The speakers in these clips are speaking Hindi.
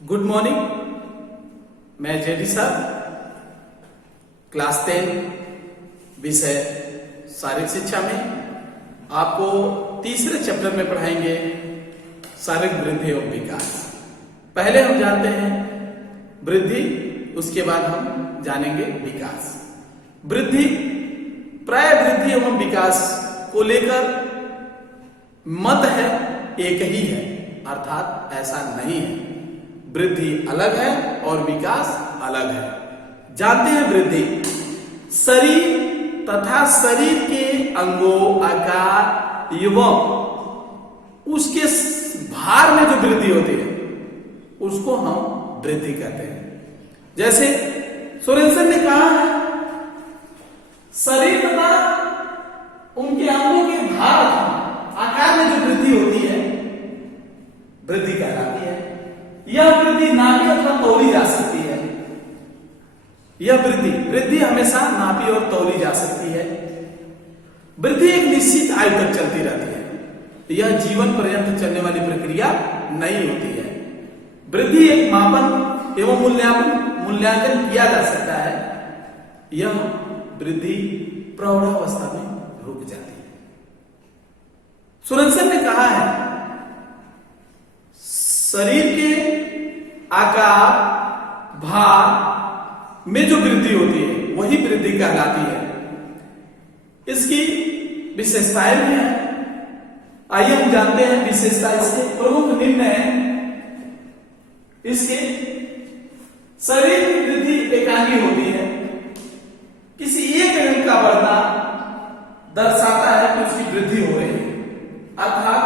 Good morning. मैं जेडी सर, क्लास 10 विषय शारीरिक शिक्षा में आपको तीसरे चैप्टर में पढ़ाएंगे शारीरिक वृद्धि और विकास। पहले हम जानते हैं वृद्धि, उसके बाद हम जानेंगे विकास। वृद्धि, प्राय वृद्धि एवं विकास को लेकर मत है, एक ही है, अर्थात ऐसा नहीं है। वृद्धि अलग है और विकास अलग है। जानते हैं वृद्धि शरीर तथा शरीर के अंगों, आकार एवं उसके भार में जो वृद्धि होती है उसको हम वृद्धि कहते हैं। जैसे सोरेनसन ने कहा है, शरीर तथा उनके अंगों के भार, आकार में जो वृद्धि होती है वृद्धि कहलाती है। यह वृद्धि नापी अथवा तौली जा सकती है। यह वृद्धि हमेशा नापी और तौली जा सकती है। वृद्धि एक निश्चित आयु तक चलती रहती है। यह जीवन पर्यंत चलने वाली प्रक्रिया नहीं होती है। वृद्धि एक मापन एवं मूल्यांकन किया जा सकता है। यह वृद्धि प्रौढ़ावस्था में रुक जाती है। सोरेनसन ने कहा है, शरीर के आकार, भार में जो वृद्धि होती है वही वृद्धि कहलाती है। इसकी विशेषताएं भी हैं। आइए हम जानते हैं विशेषता। इसके प्रमुख निम्न है। इसके शरीर की वृद्धि एकांगी होती है। किसी एक अंग का बढ़ना दर्शाता है कि उसकी वृद्धि हो रही है, अर्थात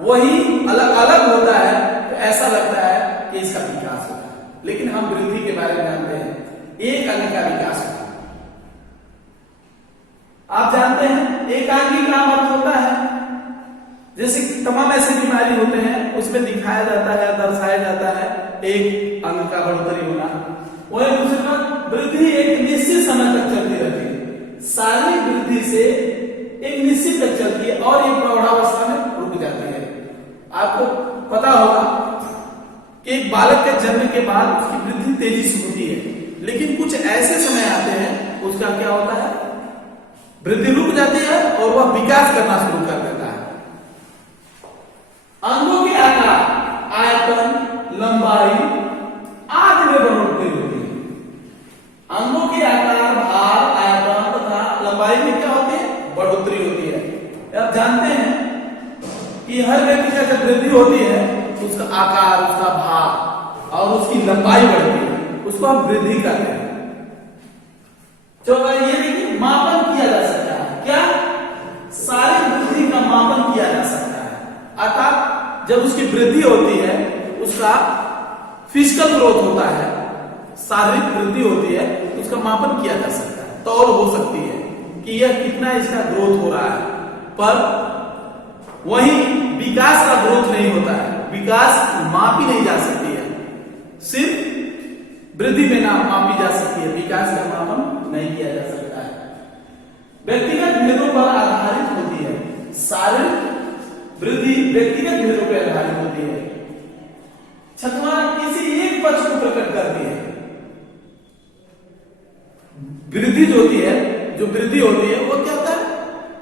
वही अलग अलग होता है तो ऐसा लगता है कि इसका विकास होता है। लेकिन हम वृद्धि के बारे में जानते हैं, एक अंग का विकास होता है। आप जानते हैं एकांगी का अर्थ होता है, जैसे तमाम ऐसी बीमारी होते हैं उसमें दिखाया जाता है, दर्शाया जाता है एक अंग का बढ़ोतरी होना। वही दूसरी बात, वृद्धि एक निश्चित समय तक चलती रहती है। शारीरिक वृद्धि से एक निश्चित तक चलती है और ये प्रौढ़ावस्था में रुक जाती है। आपको पता होगा कि एक बालक के जन्म के बाद उसकी वृद्धि तेजी से होती है, लेकिन कुछ ऐसे समय आते हैं उसका क्या होता है, वृद्धि रुक जाती है और वह विकास करना शुरू कर देता है। अंगों के आकार, आयतन, लंबाई आदि में बढ़ोतरी होती है। अंगों के आकार, भार, आयतन तथा लंबाई में क्या होती है, बढ़ोतरी होती है। आप जानते हैं कि हर व्यक्ति का जब वृद्धि होती है उसका आकार, उसका भार और उसकी लंबाई बढ़ती है, उसको हम वृद्धि कहते हैं। तो ये देखिए, मापन किया जा सकता है। क्या? शारीरिक वृद्धि का मापन किया जा सकता है। अर्थात जब उसकी वृद्धि होती है, उसका फिजिकल ग्रोथ होता है, शारीरिक वृद्धि होती है, उसका मापन किया जा सकता है। तौल हो सकती है कि यह कितना इसका ग्रोथ हो रहा है। पर वही विकास का ग्रोथ नहीं होता है। विकास मापी नहीं जा सकती है, सिर्फ वृद्धि में ना मापी जा सकती है, विकास का मापन नहीं किया जा सकता है। व्यक्तिगत भेदों पर आधारित होती है। शारीरिक वृद्धि व्यक्तिगत भेदों पर आधारित होती है। छठवां, किसी एक पक्ष को प्रकट करती है। वृद्धि जो होती है, जो वृद्धि होती है वो क्या होता है,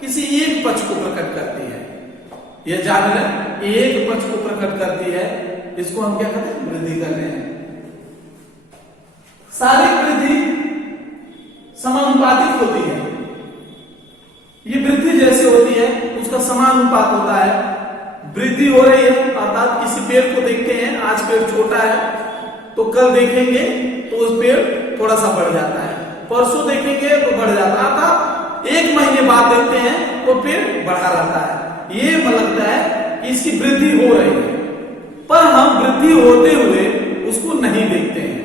किसी एक पक्ष को प्रकट करती है। यह जान लें, एक पक्ष को प्रकट करती है, इसको हम क्या कहते हैं, वृद्धि करते हैं। शारीरिक वृद्धि समानुपातिक होती है। ये वृद्धि जैसे होती है उसका समानुपात होता है। वृद्धि हो रही है, अर्थात किसी पेड़ को देखते हैं, आज पेड़ छोटा है तो कल देखेंगे तो उस पेड़ थोड़ा सा बढ़ जाता है, परसों देखेंगे तो बढ़ जाता है, अर्थात एक महीने बाद देखते हैं तो पेड़ बढ़ा रहता है। ये लगता है कि इसकी वृद्धि हो रही है, पर हम वृद्धि होते हुए उसको नहीं देखते हैं।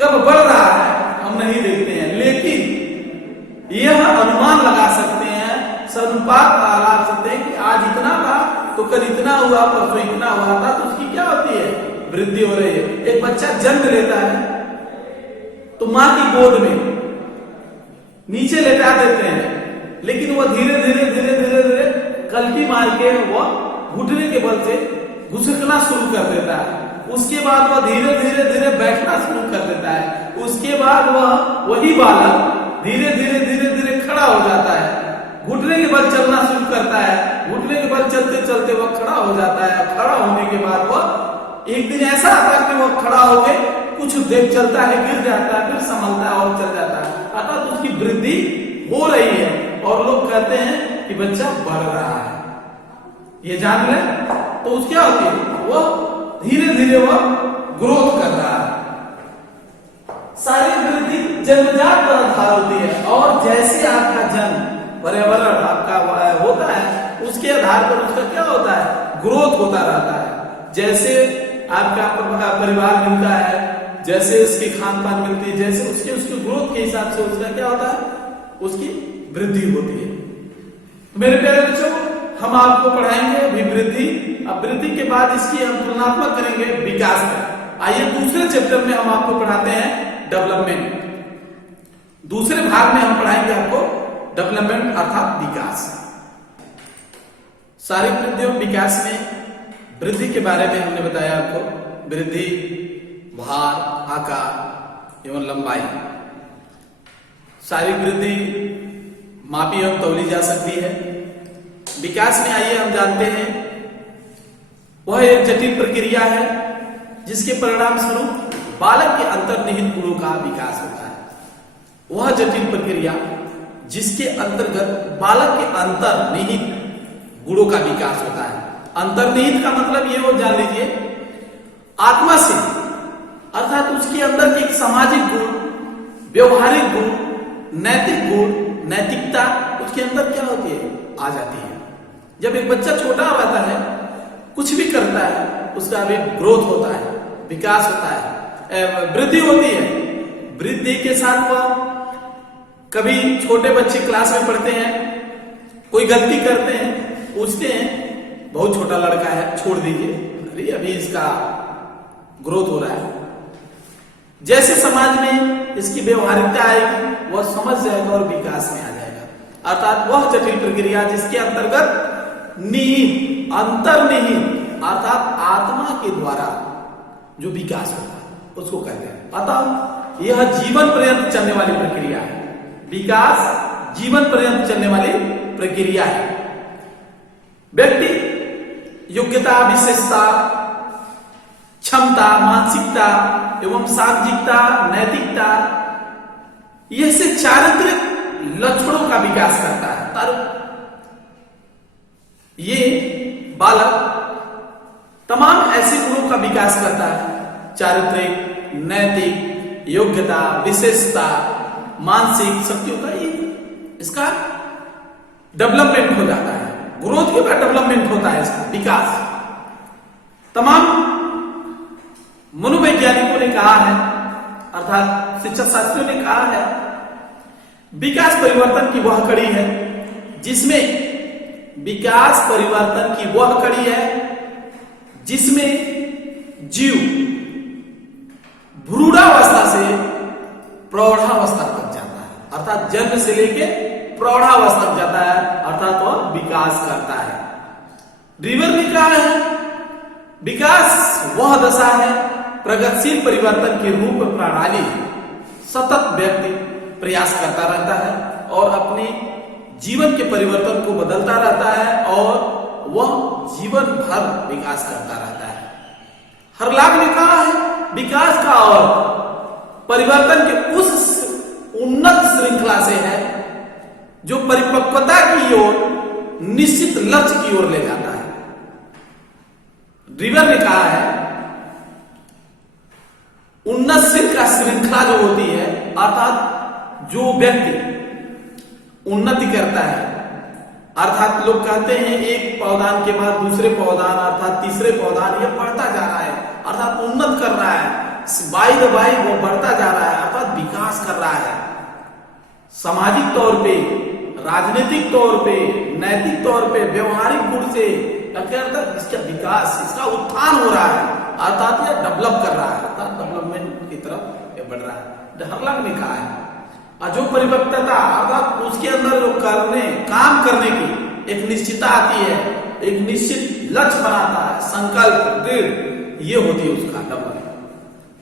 कब बढ़ रहा है हम नहीं देखते हैं, लेकिन यह अनुमान लगा सकते हैं, अनुपात लगा सकते हैं कि आज इतना था तो कल इतना हुआ, परसों इतना हुआ था, तो उसकी क्या होती है, वृद्धि हो रही है। एक बच्चा जन्म लेता है तो मां की गोद में नीचे लेटा देते हैं, लेकिन वह धीरे धीरे धीरे धीरे धीरे कल्टी मार के वह घुटने के बल से घुसकना शुरू कर देता है। उसके बाद वह धीरे धीरे धीरे बैठना शुरू कर देता है। उसके बाद वही बालक धीरे धीरे धीरे धीरे खड़ा हो जाता है, घुटने के बल चलना शुरू करता है। घुटने के बल चलते चलते वह खड़ा हो जाता है। खड़ा होने के बाद वह एक दिन ऐसा आता है कि वह खड़ा होके कुछ देर चलता है, गिर जाता है, फिर संभलता है और चल जाता है। अर्थात उसकी वृद्धि हो रही है और लोग कहते हैं कि बच्चा बढ़ रहा है। ये जान ले तो उसकी क्या होती है, वह धीरे धीरे वह ग्रोथ कर रहा है। शारीरिक वृद्धि जन्मजात पर आधार होती है और जैसे आपका जन्म पर्यावरण आपका होता है उसके आधार पर उसका क्या होता है, ग्रोथ होता रहता है। जैसे आपका परिवार मिलता है, जैसे उसकी खान पान मिलती है, जैसे उसके ग्रोथ के हिसाब से उसका क्या होता है, उसकी वृद्धि होती है। मेरे प्यारे बच्चों, हम आपको पढ़ाएंगे अभी वृद्धि। अब वृद्धि के बाद इसकी हम तुलनात्मक करेंगे विकास में। आइए दूसरे चैप्टर में हम आपको पढ़ाते हैं डेवलपमेंट। दूसरे भाग में हम पढ़ाएंगे आपको डेवलपमेंट अर्थात विकास। शारीरिक वृद्धि और विकास में वृद्धि के बारे में हमने बताया आपको। वृद्धि, भार, आकार एवं लंबाई। शारीरिक वृद्धि मापी एवं तौली जा सकती है। विकास में आइए हम जानते हैं वह एक जटिल प्रक्रिया है जिसके परिणाम स्वरूप बालक के अंतर्निहित गुणों का विकास होता है। वह जटिल प्रक्रिया जिसके अंतर्गत बालक के अंतर्निहित गुणों का विकास होता है। अंतर्निहित का मतलब ये हो जान लीजिए आत्मा से, अर्थात उसके अंदर एक सामाजिक गुण, व्यवहारिक गुण, नैतिक गुण, नैतिकता उसके अंदर क्या होती है, आ जाती है। जब एक बच्चा छोटा रहता है, कुछ भी करता है, उसका भी ग्रोथ होता है, विकास होता है, वृद्धि होती है। वृद्धि के साथ वह कभी छोटे बच्चे क्लास में पढ़ते हैं, कोई गलती करते हैं, पूछते हैं बहुत छोटा लड़का है छोड़ दीजिए, अरे अभी इसका ग्रोथ हो रहा है। जैसे समाज में इसकी व्यवहारिकता आएगी वह समझ जाएगा और विकास में आ जाएगा। अर्थात वह जटिल प्रक्रिया जिसके अंतर्गत निहित, अंतर्निहित अर्थात आत्मा के द्वारा जो विकास होता है उसको कहते हैं। अतः यह जीवन पर्यंत चलने वाली प्रक्रिया है। विकास जीवन पर्यंत चलने वाली प्रक्रिया है। व्यक्ति योग्यता, विशेषता, क्षमता, मानसिकता एवं सामाजिकता, नैतिकता, यह से चारित्रिक लक्षणों का विकास करता है। ये बालक तमाम ऐसे गुणों का विकास करता है, चारित्रिक, नैतिक, योग्यता, विशेषता, मानसिक शक्तियों का इसका डेवलपमेंट हो जाता है। ग्रोथ के बाद डेवलपमेंट होता है, इसका विकास। तमाम मनोवैज्ञानिकों ने कहा है, अर्थात शिक्षा शास्त्रियों ने कहा है, विकास परिवर्तन की वह कड़ी है जिसमें विकास परिवर्तन की वह कड़ी है जिसमें जीव भ्रूणावस्था से प्रौढ़ावस्था तक जाता है। अर्थात जन्म से लेके प्रौढ़ावस्था तक जाता है, अर्थात वह विकास करता है। ड्रीवर ने कहा है विकास वह दशा है, प्रगतिशील परिवर्तन की रूप प्रणाली सतत व्यक्ति प्रयास करता रहता है और अपने जीवन के परिवर्तन को बदलता रहता है और वह जीवन भर विकास करता रहता है। हरलाग ने कहा है विकास का और परिवर्तन के उस उन्नत श्रृंखला से है जो परिपक्वता की ओर, निश्चित लक्ष्य की ओर ले जाता है। ड्रीवर ने कहा है उन्नत श्रृंखला जो होती है, अर्थात जो व्यक्ति उन्नति करता है, अर्थात लोग कहते हैं एक पौधान के बाद दूसरे पौधान अर्थात तीसरे पौधान, ये बढ़ता जा रहा है, अर्थात उन्नत कर रहा है, बाई द बाई वो बढ़ता जा रहा है, अर्थात विकास कर रहा है। सामाजिक तौर पे, राजनीतिक तौर पे, नैतिक तौर पे, व्यवहारिक गुण से इसका विकास, इसका उत्थान हो रहा है, अर्थात यह डेवलप कर रहा है, अर्थात डेवलपमेंट की तरफ ये बढ़ रहा है। हरलाग ने कहा है जो परिपक्वता अर्थात उसके अंदर जो काम करने की एक निश्चितता आती है, एक निश्चित लक्ष्य बनाता है, संकल्प, दृढ़ ये होती है उसका नंबर।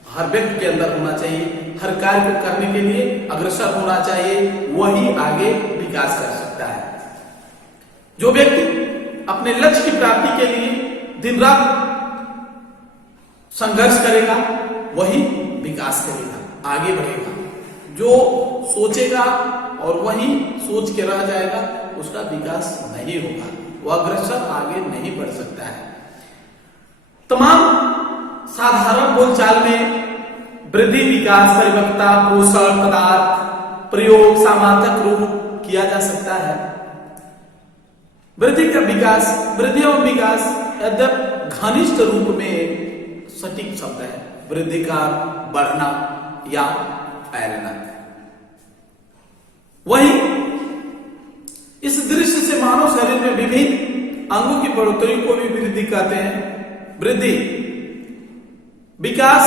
हर व्यक्ति के अंदर होना चाहिए, हर कार्य को करने के लिए अग्रसर होना चाहिए, वही आगे विकास कर सकता है। जो व्यक्ति अपने लक्ष्य की प्राप्ति के लिए दिन रात संघर्ष करेगा वही विकास करेगा, आगे बढ़ेगा। जो सोचेगा और वही सोच के रह जाएगा उसका विकास नहीं होगा, वो अग्रसर आगे नहीं बढ़ सकता है। तमाम साधारण बोलचाल में वृद्धि, विकास, परिपक्वता, पोषण, पदार्थ, प्रयोग, समार्थक रूप किया जा सकता है। वृद्धि का विकास, वृद्धि और विकास यद्यप घनिष्ठ रूप में सटीक शब्द है। वृद्धि का बढ़ना या फैलना, वही इस दृश्य से मानव शरीर में विभिन्न अंगों की बढ़ोतरी को भी वृद्धि कहते हैं। वृद्धि, विकास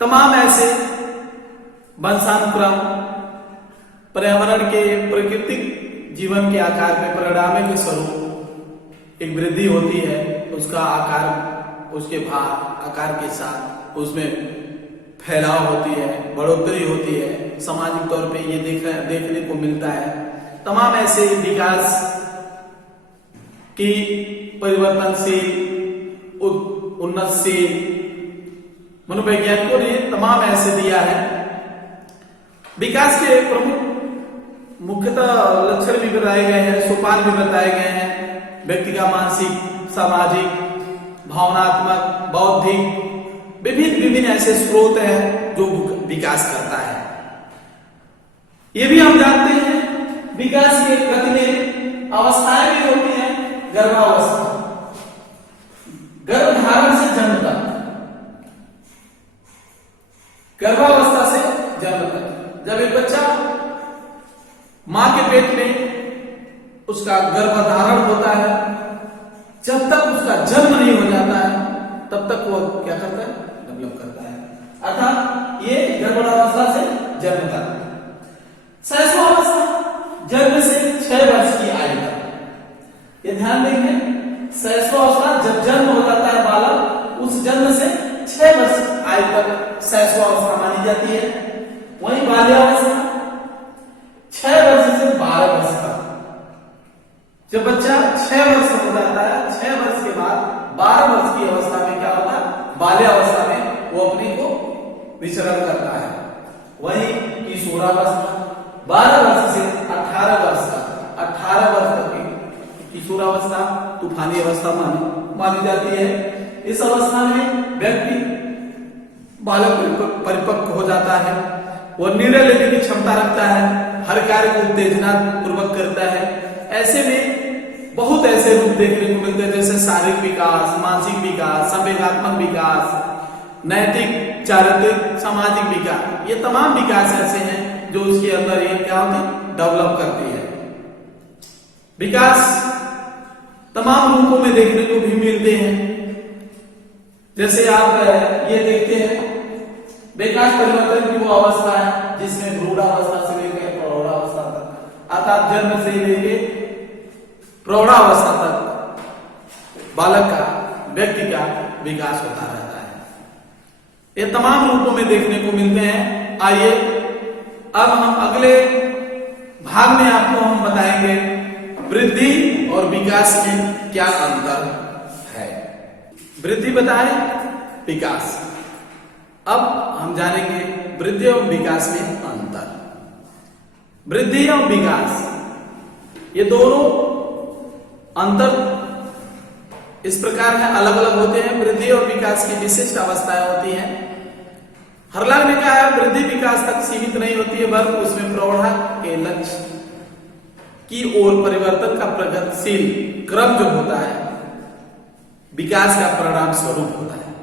तमाम ऐसे वंशानुक्रम, पर्यावरण के प्राकृतिक जीवन के आकार में परिणाम के स्वरूप एक वृद्धि होती है। उसका आकार, उसके भार आकार के साथ उसमें फैलाव होती है, बढ़ोतरी होती है। सामाजिक तौर पे ये देखने को मिलता है। तमाम ऐसे विकास की परिवर्तनशील, उन्नतशील मनोवैज्ञानिकों ने तमाम ऐसे दिया है। विकास के प्रमुख मुख्यतः लक्षण भी बताए गए हैं, सोपान भी बताए गए हैं। व्यक्ति का मानसिक, सामाजिक, भावनात्मक, बौद्धिक विभिन्न ऐसे स्रोत हैं जो विकास करता है। ये भी हम जानते हैं विकास के गति में अवस्थाएं भी होती हैं। गर्भावस्था, गर्भधारण से जन्म तक, गर्भावस्था से जन्म तक। जब एक बच्चा मां के पेट में उसका गर्भधारण होता है, जब तक उसका जन्म नहीं हो जाता है तब तक वो क्या करता है, डेवलप करता है। अर्थात ये गर्भावस्था से जन्म तक। शैशवावस्था, जन्म से 6 वर्ष की आयु तक। ये ध्यान देंगे, शैशवावस्था जब जन्म हो जाता है बालक, उस जन्म से 6 वर्ष आयु तक शैशवावस्था मानी जाती है। वहीं बाल्यावस्था 6 वर्ष से 12 वर्ष तक। जब बच्चा 6 वर्ष हो जाता है, 6 वर्ष के बाद 12 वर्ष की अवस्था में क्या होता है, बाल्यावस्था में वो अपने को विचरण करता है। वही किशोरावस्था 12 वर्ष से 18 वर्ष तक, 18 वर्ष तक की किशोरावस्था तूफानी अवस्था मानी जाती है। इस अवस्था में व्यक्ति बालक परिपक्व हो जाता है, वो निर्णय लेने की क्षमता रखता है, हर कार्य को उत्तेजना पूर्वक करता है। ऐसे में बहुत ऐसे रूप देखने को मिलते हैं, जैसे शारीरिक विकास, मानसिक विकास, संवेगात्मक विकास, नैतिक, चारित्रिक, सामाजिक विकास। ये तमाम विकास ऐसे हैं जो उसके अंदर ये क्या होती है, डेवलप करती है। विकास तमाम रूपों में देखने को भी मिलते हैं। जैसे आप ये देखते हैं, विकास परिवर्तन की वो अवस्था है जिसमें भ्रूणावस्था से लेकर प्रौढ़ावस्था तक, अर्थात जन्म से लेकर प्रौढ़ावस्था तक बालक का, व्यक्ति का विकास होता रहता है। ये तमाम रूपों में देखने को मिलते हैं। आइए अब हम अगले भाग में आपको हम बताएंगे वृद्धि और विकास में क्या अंतर है। वृद्धि बताएं, विकास। अब हम जानेंगे वृद्धि और विकास में अंतर। वृद्धि और विकास, ये दोनों अंतर इस प्रकार है, अलग अलग होते हैं। वृद्धि और विकास की विशिष्ट अवस्थाएं होती हैं। हरलाग ने कहा है वृद्धि विकास तक सीमित नहीं होती है, बल्कि उसमें प्रौढ़ा के लक्ष्य की ओर परिवर्तन का प्रगतिशील क्रम जो होता है, विकास का परिणाम स्वरूप होता है।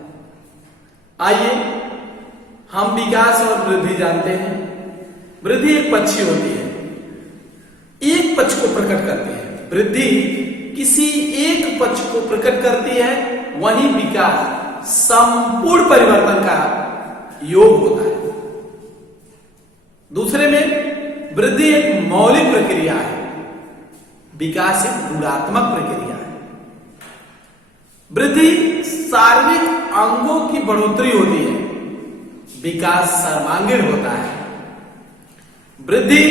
आइए हम विकास और वृद्धि जानते हैं। वृद्धि एक पक्षी होती है, एक पक्ष को प्रकट करती है। वृद्धि किसी एक पक्ष को प्रकट करती है, वहीं विकास संपूर्ण परिवर्तन का योग होता है। दूसरे में वृद्धि एक मौलिक प्रक्रिया है, विकास एक गुणात्मक प्रक्रिया है। वृद्धि शारीरिक अंगों की बढ़ोतरी होती है, विकास सर्वांगीण होता है। वृद्धि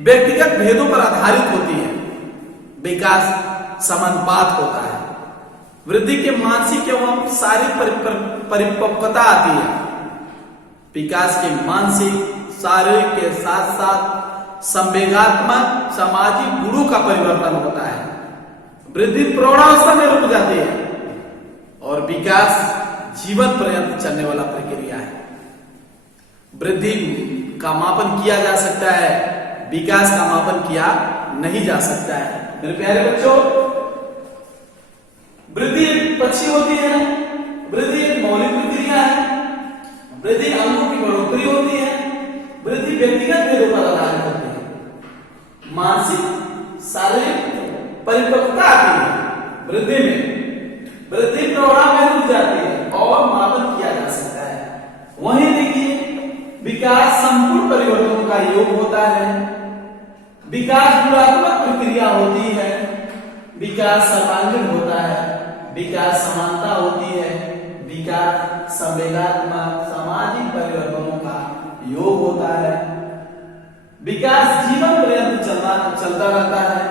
व्यक्तिगत भेदों पर आधारित होती है, विकास समानुपात होता है। वृद्धि के मानसिक एवं शारीरिक परिपक्वता आती है, विकास के मानसिक शारीरिक के साथ साथ संवेगात्मक सामाजिक गुणों का परिवर्तन होता है। वृद्धि प्रौढ़ावस्था में रुक जाती है और विकास जीवन पर्यंत चलने वाला प्रक्रिया है। वृद्धि का मापन किया जा सकता है, विकास का मापन किया नहीं जा सकता है। मेरे प्यारे बच्चों, वृद्धि एक पक्षी होती है, वृद्धि एक मौलिक प्रक्रिया है, वृद्धि अंगों की बढ़ोतरी होती है, वृद्धि व्यक्तिगत भेदों पर आधारित होती है, मानसिक शारीरिक परिपक्वता आती है वृद्धि में, वृद्धि प्रौढ़ा में रुक जाती है और मापन किया जा सकता है। वहीं देखिए विकास संपूर्ण परिवर्तनों का योग होता है, विकास गुणात्मक प्रक्रिया होती है, विकास सर्वांगीण होता है, विकास समानता होती है, विकास संवेगात्मक सामाजिक परिवर्तनों का योग होता है, विकास जीवन पर्यंत चलता रहता है,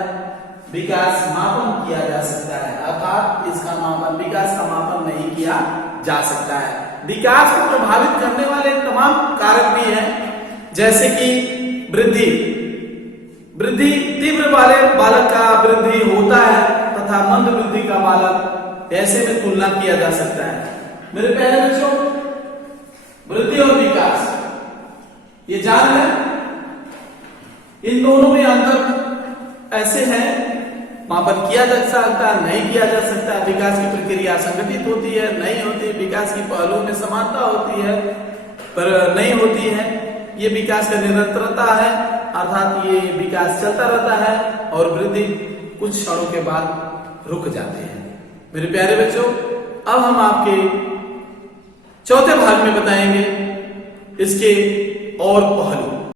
विकास मापन किया जा सकता है, अर्थात इसका मापन, विकास का मापन नहीं किया जा सकता है। विकास को प्रभावित करने वाले तमाम कारक भी हैं, जैसे कि वृद्धि तीव्र वाले बालक का वृद्धि होता है तथा मंद वृद्धि का बालक, ऐसे में तुलना किया जा सकता है। मेरे प्यारे बच्चों, वृद्धि और विकास ये जान लें, इन दोनों में अंतर ऐसे है, मापन किया जा सकता है, नहीं किया जा सकता। विकास की प्रक्रिया संगठित होती है, नहीं होती। विकास की पहलुओं में समानता होती है पर नहीं होती है। ये विकास का निरंतरता है, अर्थात ये विकास चलता रहता है और वृद्धि कुछ क्षणों के बाद रुक जाते हैं। मेरे प्यारे बच्चों, अब हम आपके चौथे भाग में बताएंगे इसके और पहलू।